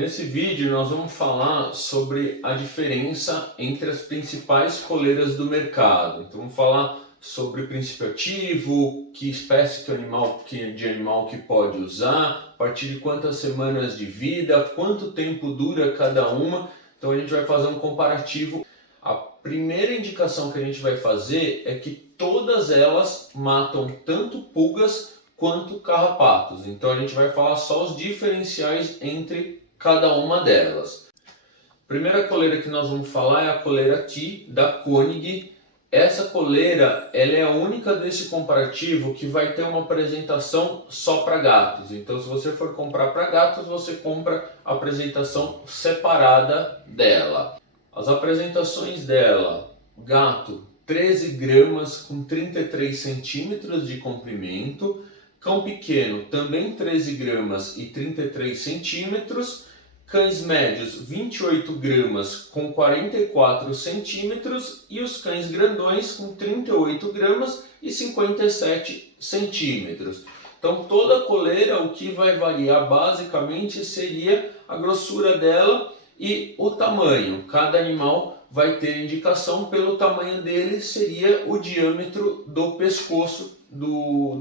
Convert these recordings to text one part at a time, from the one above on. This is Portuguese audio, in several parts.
Nesse vídeo nós vamos falar sobre a diferença entre as principais coleiras do mercado. Então vamos falar sobre princípio ativo, que espécie de animal que pode usar, a partir de quantas semanas de vida, quanto tempo dura cada uma. Então a gente vai fazer um comparativo. A primeira indicação que a gente vai fazer é que todas elas matam tanto pulgas quanto carrapatos. Então a gente vai falar só os diferenciais entre cada uma delas. A primeira coleira que nós vamos falar é a coleira T da Koenig. Essa coleira ela é a única desse comparativo que vai ter uma apresentação só para gatos. Então se você for comprar para gatos, você compra a apresentação separada dela. As apresentações dela: gato 13 gramas com 33 centímetros de comprimento, cão pequeno também 13 gramas e 33 centímetros, cães médios 28 gramas com 44 centímetros e os cães grandões com 38 gramas e 57 centímetros. Então toda a coleira, o que vai variar basicamente seria a grossura dela e o tamanho. Cada animal vai ter indicação pelo tamanho dele, seria o diâmetro do pescoço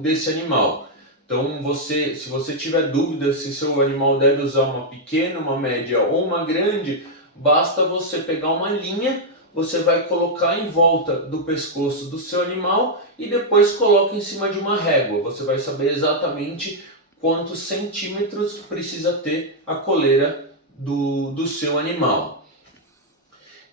desse animal. Então se você tiver dúvida se seu animal deve usar uma pequena, uma média ou uma grande, basta você pegar uma linha, você vai colocar em volta do pescoço do seu animal e depois coloca em cima de uma régua. Você vai saber exatamente quantos centímetros precisa ter a coleira do seu animal.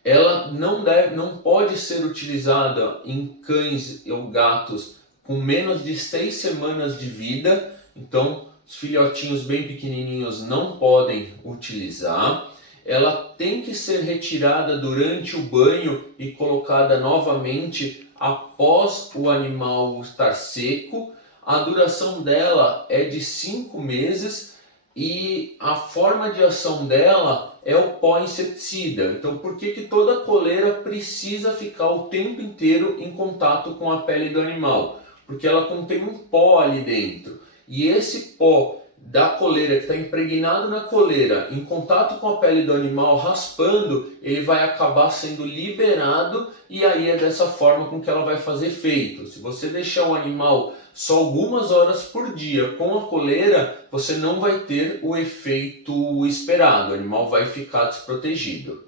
Ela não pode ser utilizada em cães ou gatos com menos de 6 semanas de vida. Então os filhotinhos bem pequenininhos não podem utilizar. Ela tem que ser retirada durante o banho e colocada novamente após o animal estar seco. A duração dela é de 5 meses. E a forma de ação dela é o pó inseticida. Então por que toda coleira precisa ficar o tempo inteiro em contato com a pele do animal? Porque ela contém um pó ali dentro. E esse pó da coleira que está impregnado na coleira, em contato com a pele do animal, raspando, ele vai acabar sendo liberado e aí é dessa forma com que ela vai fazer efeito. Se você deixar o animal só algumas horas por dia com a coleira, você não vai ter o efeito esperado, o animal vai ficar desprotegido.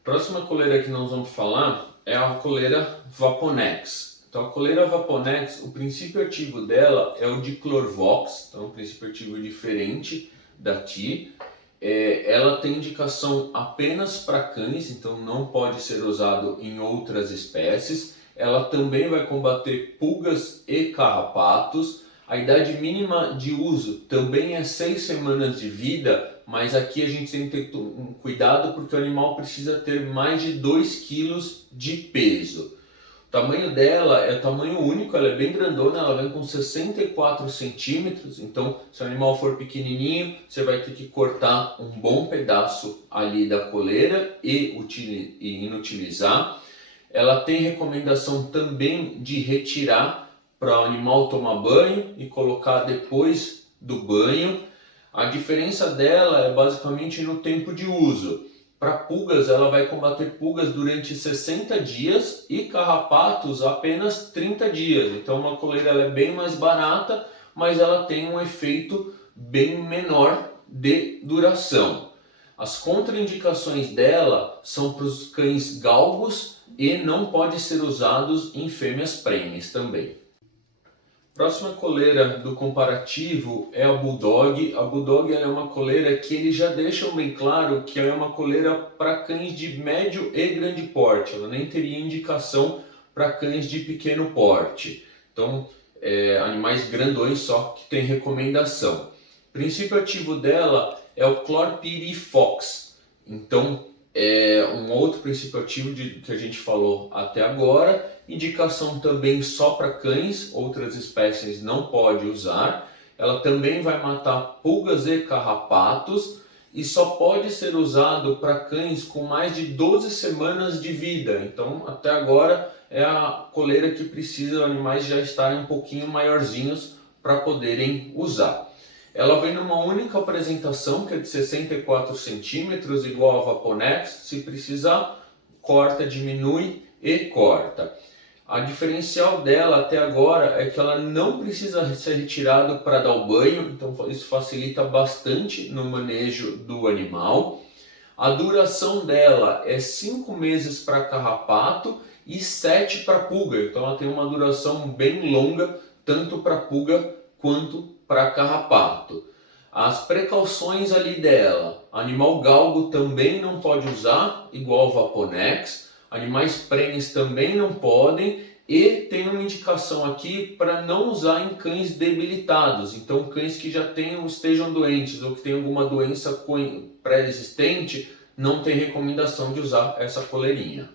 A próxima coleira que nós vamos falar é a coleira Vaponex. Então a coleira Vaponex, o princípio ativo dela é o diclorvox, então é um princípio ativo diferente da T. Ela tem indicação apenas para cães, então não pode ser usado em outras espécies. Ela também vai combater pulgas e carrapatos. A idade mínima de uso também é 6 semanas de vida, mas aqui a gente tem que ter um cuidado porque o animal precisa ter mais de 2 kg de peso. O tamanho dela é tamanho único, ela é bem grandona, ela vem com 64 centímetros, então se o animal for pequenininho, você vai ter que cortar um bom pedaço ali da coleira e inutilizar. Ela tem recomendação também de retirar para o animal tomar banho e colocar depois do banho. A diferença dela é basicamente no tempo de uso. Para pulgas, ela vai combater pulgas durante 60 dias e carrapatos apenas 30 dias. Então uma coleira ela é bem mais barata, mas ela tem um efeito bem menor de duração. As contraindicações dela são para os cães galgos e não pode ser usados em fêmeas prenhes também. Próxima coleira do comparativo é a Bulldog. A Bulldog é uma coleira que eles já deixam bem claro que é uma coleira para cães de médio e grande porte. Ela nem teria indicação para cães de pequeno porte. Então, animais grandões só que tem recomendação. O princípio ativo dela é o clorpirifox. Então, um outro princípio ativo que a gente falou até agora. Indicação também só para cães, outras espécies não pode usar. Ela também vai matar pulgas e carrapatos e só pode ser usado para cães com mais de 12 semanas de vida. Então até agora é a coleira que precisa os animais já estarem um pouquinho maiorzinhos para poderem usar. Ela vem numa única apresentação, que é de 64 centímetros, igual a Vaponex. Se precisar, corta, diminui e corta. A diferencial dela até agora é que ela não precisa ser retirada para dar o banho, então isso facilita bastante no manejo do animal. A duração dela é 5 meses para carrapato e 7 para pulga, então ela tem uma duração bem longa, tanto para pulga quanto para carrapato. As precauções ali dela: animal galgo também não pode usar, igual o Vaponex. Animais prenhes também não podem, e tem uma indicação aqui para não usar em cães debilitados. Então cães que já estejam doentes ou que tenham alguma doença pré-existente, não tem recomendação de usar essa coleirinha.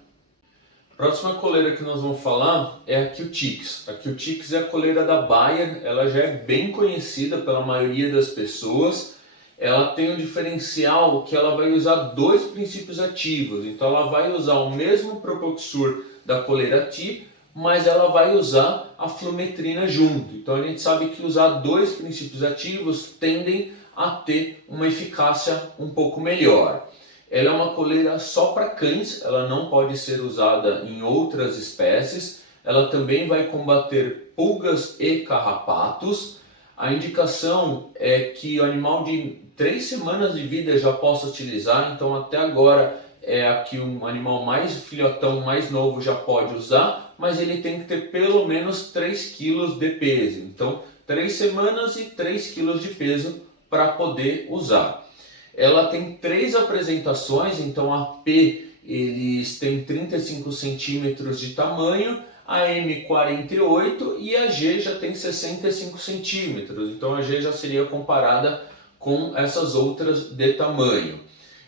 A próxima coleira que nós vamos falar é a Cutix. A Cutix é a coleira da Bayer, ela já é bem conhecida pela maioria das pessoas. Ela tem um diferencial que ela vai usar 2 princípios ativos. Então ela vai usar o mesmo Propoxur da coleira T, mas ela vai usar a Flumetrina junto. Então a gente sabe que usar 2 princípios ativos tendem a ter uma eficácia um pouco melhor. Ela é uma coleira só para cães, ela não pode ser usada em outras espécies. Ela também vai combater pulgas e carrapatos. A indicação é que o animal de 3 semanas de vida já possa utilizar, então até agora é aqui um animal mais filhotão, mais novo, já pode usar, mas ele tem que ter pelo menos 3 kg de peso. Então 3 semanas e 3 kg de peso para poder usar. Ela tem 3 apresentações, então a P eles têm 35 centímetros de tamanho, a M 48 e a G já tem 65 centímetros, então a G já seria comparada com essas outras de tamanho.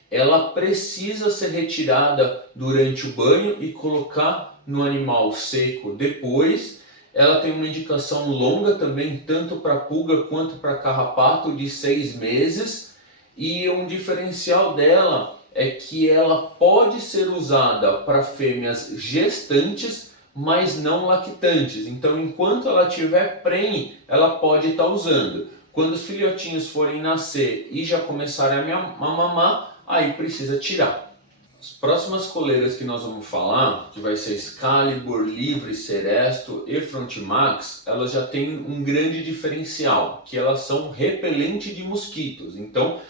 Ela precisa ser retirada durante o banho e colocar no animal seco depois. Ela tem uma indicação longa também, tanto para pulga quanto para carrapato, de 6 meses. E um diferencial dela é que ela pode ser usada para fêmeas gestantes, mas não lactantes. Então, enquanto ela tiver prenhe, ela pode estar usando. Quando os filhotinhos forem nascer e já começarem a mamar, aí precisa tirar. As próximas coleiras que nós vamos falar, que vai ser Excalibur, Livre, Seresto e Frontimax, elas já têm um grande diferencial, que elas são repelente de mosquitos. Então,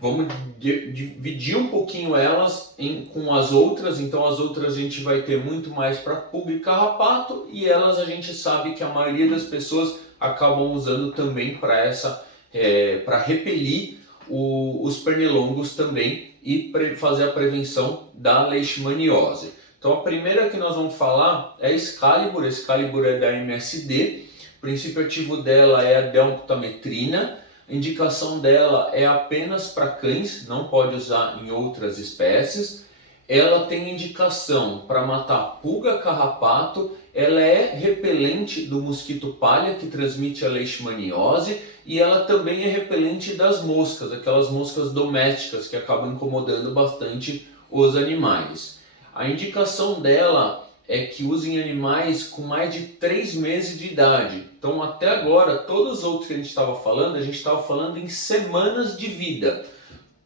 vamos dividir um pouquinho elas com as outras. Então as outras a gente vai ter muito mais para pulga e carrapato, e elas a gente sabe que a maioria das pessoas acabam usando também para repelir os pernilongos também e fazer a prevenção da leishmaniose. Então a primeira que nós vamos falar é a Excalibur. A Excalibur é da MSD, o princípio ativo dela é a deltametrina. A indicação dela é apenas para cães, não pode usar em outras espécies. Ela tem indicação para matar pulga, carrapato. Ela é repelente do mosquito palha, que transmite a leishmaniose, e ela também é repelente das moscas, aquelas moscas domésticas que acabam incomodando bastante os animais. A indicação dela é que usem animais com mais de 3 meses de idade. Então até agora, todos os outros que a gente estava falando, a gente estava falando em semanas de vida.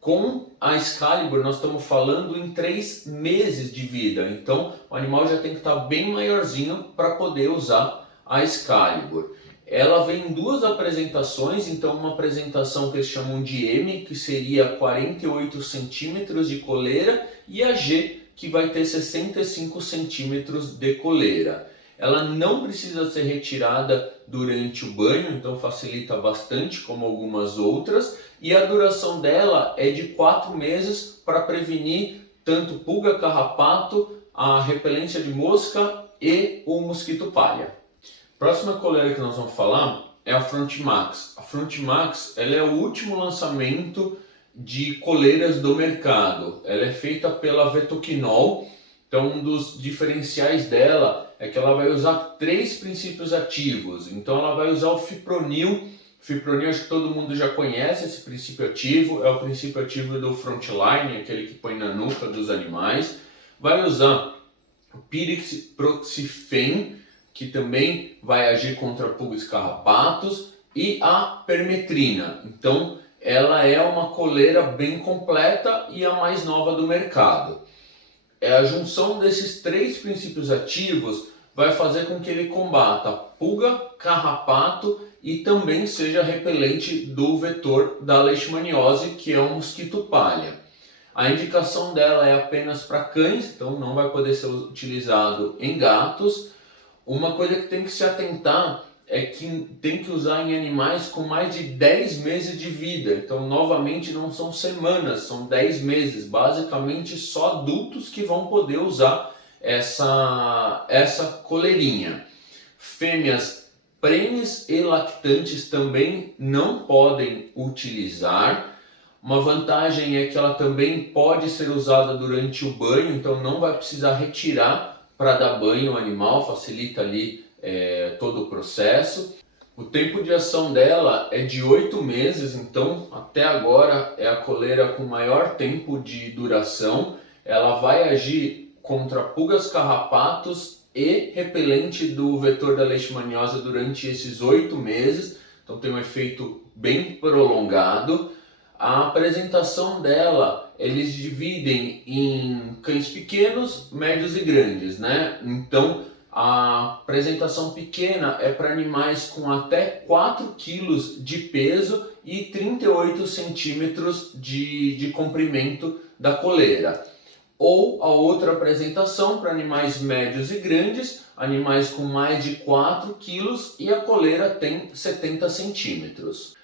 Com a Excalibur nós estamos falando em 3 meses de vida. Então o animal já tem que estar bem maiorzinho para poder usar a Excalibur. Ela vem em 2 apresentações, então uma apresentação que eles chamam de M, que seria 48 centímetros de coleira, e a G, que vai ter 65 centímetros de coleira. Ela não precisa ser retirada durante o banho, então facilita bastante, como algumas outras. E a duração dela é de 4 meses para prevenir tanto pulga, carrapato, a repelência de mosca e o mosquito palha. Próxima coleira que nós vamos falar é a Frontimax. A Frontimax ela é o último lançamento de coleiras do mercado. Ela é feita pela Vetoquinol. Então um dos diferenciais dela é que ela vai usar 3 princípios ativos. Então ela vai usar o fipronil. Fipronil, acho que todo mundo já conhece esse princípio ativo. É o princípio ativo do Frontline, aquele que põe na nuca dos animais. Vai usar o Pyriproxyfen, que também vai agir contra pulgas e carrapatos, e a permetrina. Então ela é uma coleira bem completa e a mais nova do mercado. A junção desses 3 princípios ativos vai fazer com que ele combata pulga, carrapato e também seja repelente do vetor da leishmaniose, que é o mosquito palha. A indicação dela é apenas para cães, então não vai poder ser utilizado em gatos. Uma coisa que tem que se atentar é que tem que usar em animais com mais de 10 meses de vida. Então, novamente, não são semanas, são 10 meses. Basicamente, só adultos que vão poder usar essa coleirinha. Fêmeas prenhes e lactantes também não podem utilizar. Uma vantagem é que ela também pode ser usada durante o banho, então não vai precisar retirar para dar banho ao animal, facilita ali todo o processo. O tempo de ação dela é de 8 meses, então até agora é a coleira com maior tempo de duração. Ela vai agir contra pulgas, carrapatos e repelente do vetor da leishmaniose durante esses 8 meses, então tem um efeito bem prolongado. A apresentação dela, eles dividem em cães pequenos, médios e grandes, né? Então, a apresentação pequena é para animais com até 4 kg de peso e 38 centímetros de comprimento da coleira. Ou a outra apresentação para animais médios e grandes, animais com mais de 4 kg e a coleira tem 70 centímetros.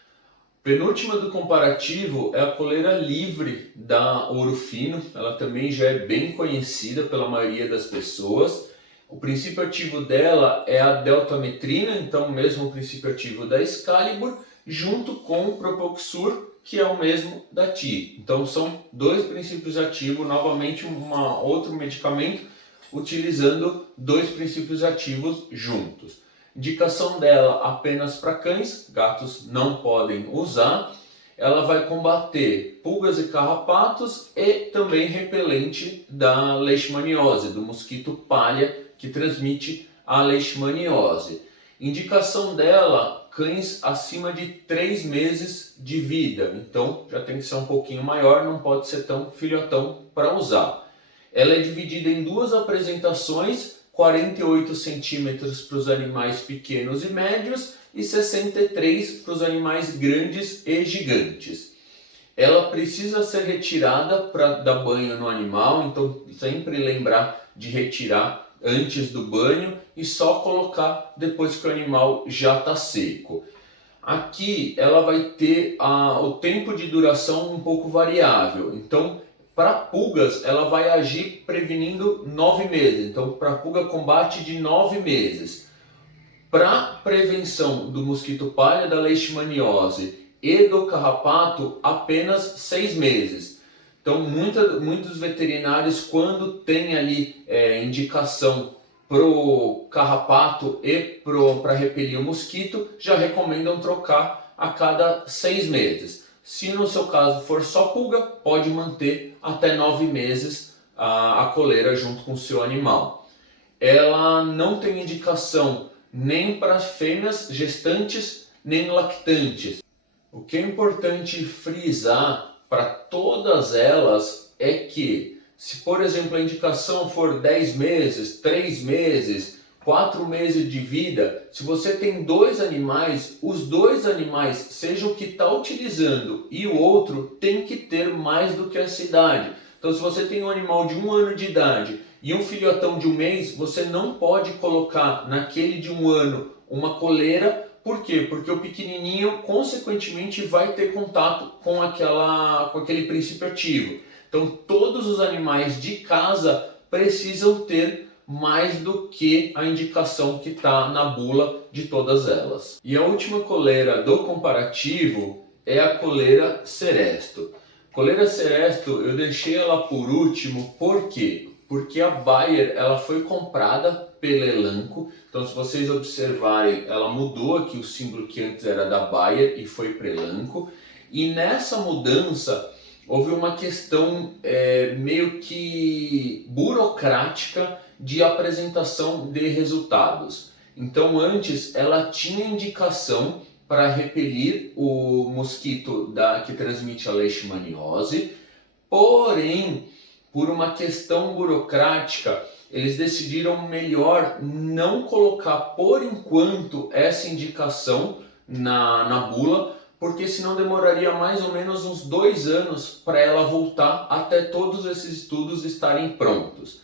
Penúltima do comparativo é a coleira livre da Ouro Fino, ela também já é bem conhecida pela maioria das pessoas. O princípio ativo dela é a deltametrina, então o mesmo princípio ativo da Excalibur, junto com o Propoxur, que é o mesmo da TI. Então são 2 princípios ativos, novamente outro medicamento, utilizando 2 princípios ativos juntos. Indicação dela apenas para cães, gatos não podem usar. Ela vai combater pulgas e carrapatos e também repelente da leishmaniose, do mosquito palha que transmite a leishmaniose. Indicação dela, cães acima de 3 meses de vida, então já tem que ser um pouquinho maior, não pode ser tão filhotão para usar. Ela é dividida em 2 apresentações, 48 centímetros para os animais pequenos e médios e 63 para os animais grandes e gigantes. Ela precisa ser retirada para dar banho no animal, então sempre lembrar de retirar antes do banho e só colocar depois que o animal já está seco. Aqui ela vai ter o tempo de duração um pouco variável, então para pulgas, ela vai agir prevenindo 9 meses. Então, para pulga, combate de 9 meses. Para prevenção do mosquito palha, da leishmaniose e do carrapato, apenas 6 meses. Então, muitos veterinários, quando tem ali indicação para o carrapato e para repelir o mosquito, já recomendam trocar a cada 6 meses. Se no seu caso for só pulga, pode manter até 9 meses a coleira junto com o seu animal. Ela não tem indicação nem para fêmeas gestantes, nem lactantes. O que é importante frisar para todas elas é que, se por exemplo a indicação for 10 meses, 3 meses, 4 meses de vida, se você tem 2 animais, os 2 animais, seja o que está utilizando e o outro, tem que ter mais do que essa idade. Então, se você tem um animal de 1 ano de idade e um filhotão de 1 mês, você não pode colocar naquele de 1 ano uma coleira. Por quê? Porque o pequenininho, consequentemente, vai ter contato com aquele princípio ativo. Então, todos os animais de casa precisam ter mais do que a indicação que está na bula de todas elas. E a última coleira do comparativo é a coleira Seresto. Coleira Seresto eu deixei ela por último, por quê? Porque a Bayer ela foi comprada pela Elanco, então se vocês observarem, ela mudou aqui o símbolo que antes era da Bayer e foi para Elanco, e nessa mudança houve uma questão meio que burocrática de apresentação de resultados. Então antes ela tinha indicação para repelir o mosquito que transmite a leishmaniose, porém, por uma questão burocrática, eles decidiram melhor não colocar por enquanto essa indicação na bula, porque senão demoraria mais ou menos uns 2 anos para ela voltar até todos esses estudos estarem prontos.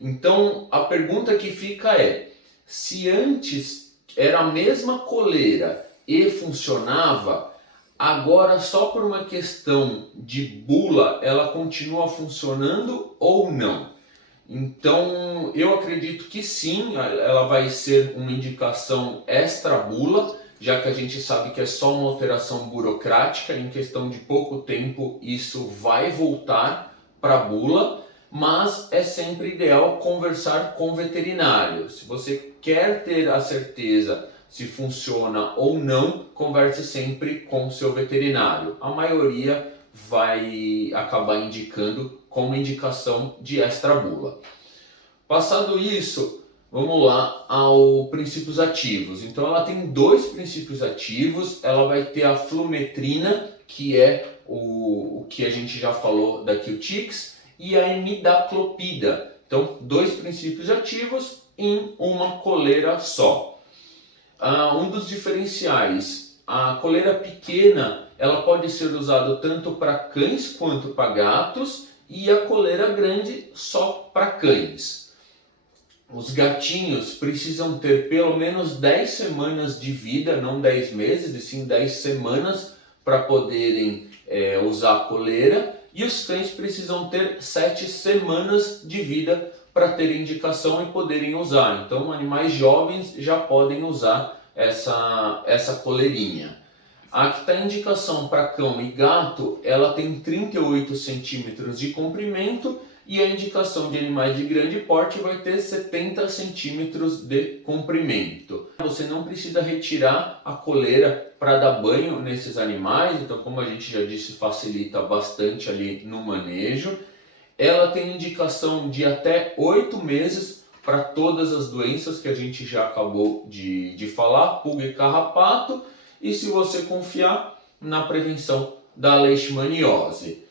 Então a pergunta que fica é, se antes era a mesma coleira e funcionava, agora só por uma questão de bula ela continua funcionando ou não? Então eu acredito que sim, ela vai ser uma indicação extra bula, já que a gente sabe que é só uma alteração burocrática, em questão de pouco tempo isso vai voltar para a bula, mas é sempre ideal conversar com o veterinário. Se você quer ter a certeza se funciona ou não, converse sempre com o seu veterinário. A maioria vai acabar indicando como indicação de extra bula. Passado isso, vamos lá ao princípios ativos. Então ela tem 2 princípios ativos, ela vai ter a flumetrina, que é o que a gente já falou da Q-Tix, e a imidaclopida. Então 2 princípios ativos em uma coleira só. Um dos diferenciais, a coleira pequena, ela pode ser usada tanto para cães quanto para gatos, e a coleira grande só para cães. Os gatinhos precisam ter pelo menos 10 semanas de vida, não 10 meses, e sim 10 semanas para poderem usar a coleira, e os cães precisam ter 7 semanas de vida para ter indicação e poderem usar. Então animais jovens já podem usar essa coleirinha. A que está indicação para cão e gato, ela tem 38 centímetros de comprimento, e a indicação de animais de grande porte vai ter 70 centímetros de comprimento. Você não precisa retirar a coleira para dar banho nesses animais, então como a gente já disse, facilita bastante ali no manejo. Ela tem indicação de até 8 meses para todas as doenças que a gente já acabou de falar, pulga e carrapato, e se você confiar, na prevenção da leishmaniose.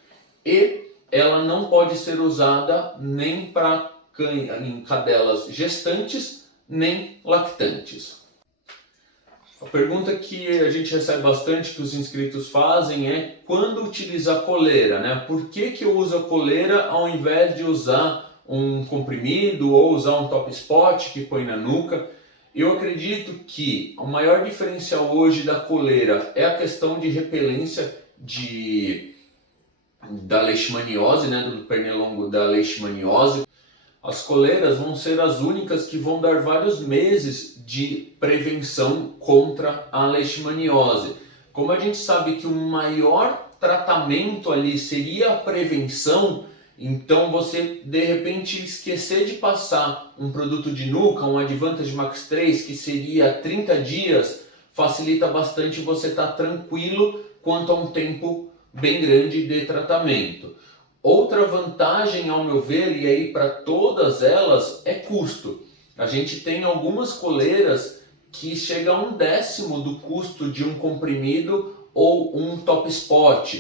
E ela não pode ser usada nem para cadelas gestantes, nem lactantes. A pergunta que a gente recebe bastante, que os inscritos fazem, é quando utilizar coleira, né? Por que eu uso a coleira ao invés de usar um comprimido ou usar um top spot que põe na nuca? Eu acredito que o maior diferencial hoje da coleira é a questão de repelência da leishmaniose, né? Do pernilongo da leishmaniose. As coleiras vão ser as únicas que vão dar vários meses de prevenção contra a leishmaniose. Como a gente sabe que o maior tratamento ali seria a prevenção, então você de repente esquecer de passar um produto de nuca, um Advantage Max 3, que seria 30 dias, facilita bastante você estar tranquilo quanto a um tempo bem grande de tratamento. Outra vantagem, ao meu ver, e aí para todas elas, é custo. A gente tem algumas coleiras que chegam a 1/10 do custo de um comprimido ou um top spot.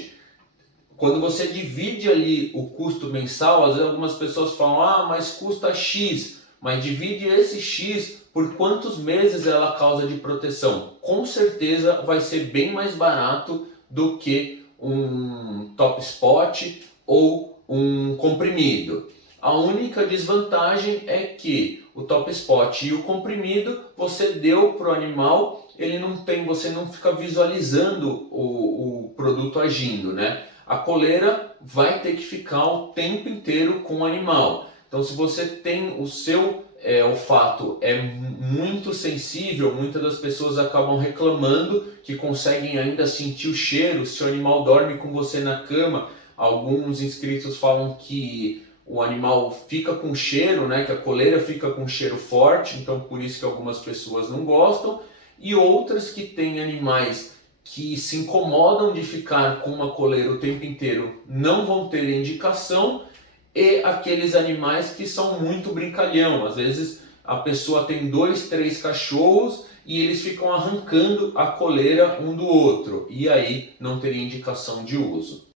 Quando você divide ali o custo mensal, às vezes algumas pessoas falam, mas custa X, mas divide esse X por quantos meses ela causa de proteção. Com certeza vai ser bem mais barato do que um top spot ou um comprimido. A única desvantagem é que o top spot e o comprimido você deu para o animal, você não fica visualizando o produto agindo, né? A coleira vai ter que ficar o tempo inteiro com o animal. Então se você tem o seu olfato muito sensível, muitas das pessoas acabam reclamando que conseguem ainda sentir o cheiro. Se o animal dorme com você na cama, alguns inscritos falam que o animal fica com cheiro, né? Que a coleira fica com cheiro forte, então por isso que algumas pessoas não gostam. E outras que têm animais que se incomodam de ficar com uma coleira o tempo inteiro não vão ter indicação, e aqueles animais que são muito brincalhão. Às vezes a pessoa tem 2, 3 cachorros e eles ficam arrancando a coleira um do outro, e aí não teria indicação de uso.